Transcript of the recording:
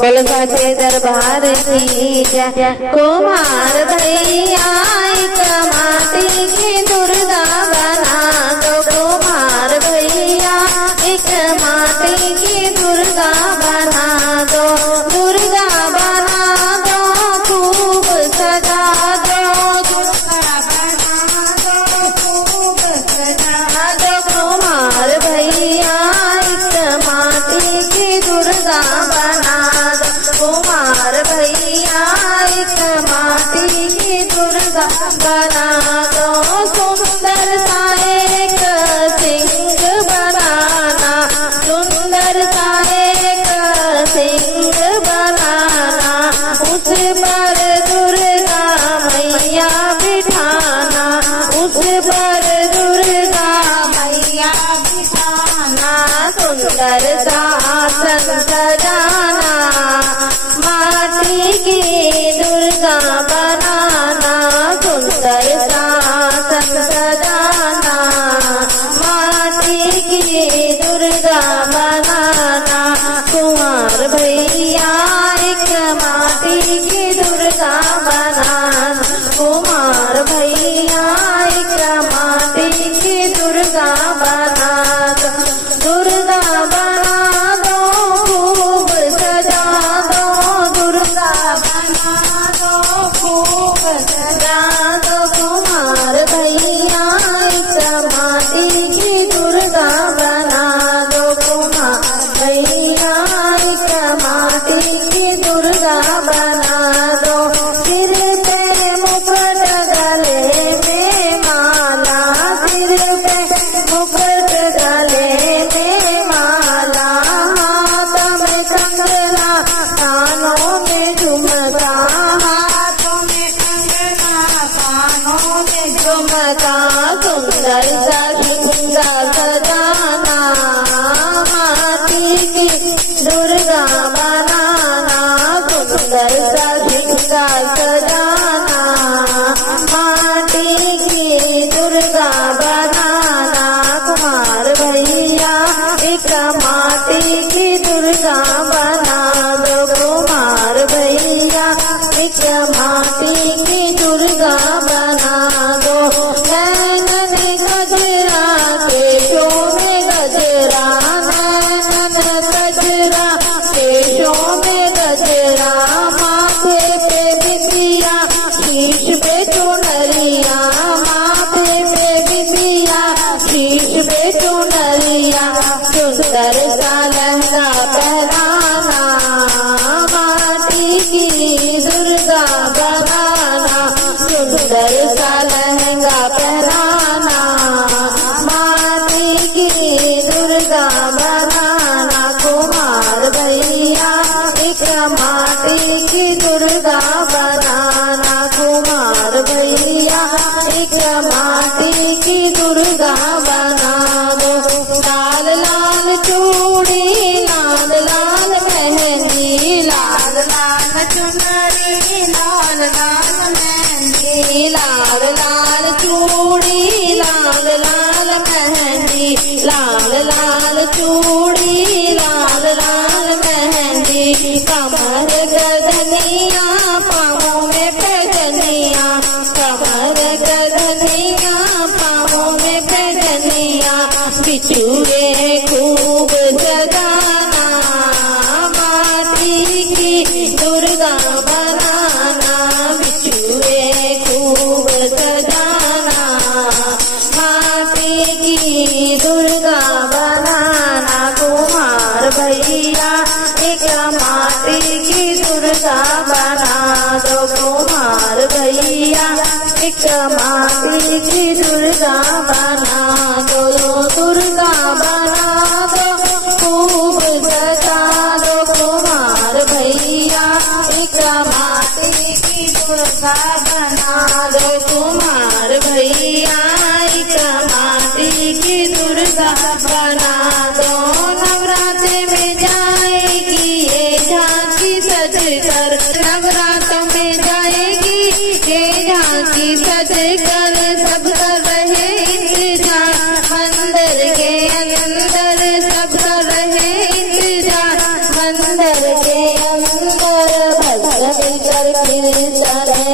बोल सच्चे दरबार की जय। कुमार भैया एक माटी की दुर्गा बना दो, कुमार भैया एक माटी की दुर्गा बना दो, दुर्गा बना दो खूब सजा दो, दुर्गा बना दो खूब सजा दो। कुमार भैया एक माटी की दुर्गा बना दो, कुमार भैया एक माटी की दुर्गा बना दो। सुंदर सा एक सिंह बनाना, सुंदर सा एक सिंह बनाना, उस पर दुर्गा मैया बिठाना, उस पर दुर्गा मैया बिठाना। सुंदर सा आसन सजाना, माटी की दुर्गा बनाना, सुंदर सा आसन सजाना, माटी की दुर्गा बनाना। कुमार भैया एक माटी की दुर्गा बनाना, कुमार भैया एक माटी की दुर्गा बना दो, दुर्गा बना दो खूब सजा दो, दुर्गा बना दो खूब सजा दो। कुमार भैया एक माटी की दुर्गा बना दो, कुमार भैया एक माटी की दुर्गा बना दो। सिर पे मुकुट गले में माला, सिर पे मुकुट गले में माला, हाथ में कंगना कानों में झुमका, हाथों में कंगना कानों में झुमका। सुंदर सा श्रृंगार सजाना, माटी की दुर्गा बनाना, सुंदर सा श्रृंगार सजाना, माटी की दुर्गा बनाना। कुमार भैया एक माटी की दुर्गा बना दो, कुमार भैया एक माटी की दुर्गा बना दो। नैनन गजरा केशों में गजरा, नैनन गजरा केशों में गजरा, माथे पे बिंदिया शीश पे चुनरिया, माथे पे बिंदिया शीश पे चुनरिया। सुंदर सा लहंगा पहनाना, माटी की दुर्गा बनाना, सुंदर सा लहंगा पहनाना, माटी की दुर्गा बनाना। कुमार भैया एक माटी की दुर्गा बनाना, कुमार भैया एक माटी की दुर्गा बना दो। लाल लाल चूड़ी, लाल लाल मेहंदी, लाल लाल चुनरी, लाल लाल मेहंदी, लाल लाल चूड़ी, लाल लाल मेहंदी, लाल लाल चूड़ी, लाल लाल मेहंदी। कमर गगनिया पाँवों में पैजनिया, कमर गगनिया पाँवों में पैजनिया। बिछुए खूब सजाना, माटी की दुर्गा बनाना, बिछुए खूब सजाना, माटी की दुर्गा बनाना। कुमार भैया एक माटी की दुर्गा बना दो, कुमार भैया एक माटी की दुर्गा बना दो, दुर्गा बना दो खूब सजा दो। कुमार भैया एक माटी की दुर्गा बना दो, कुमार भैया एक माटी की दुर्गा बना दो। नवरात्रि में जाएगी ये झांकी सज कर, नवरात्र में जाएगी ये झांकी सज कर, सब कर रहे इंतजार, मंदिर के अंदर सब कर रहे इंतजार, मंदिर के अंदर कीर्तन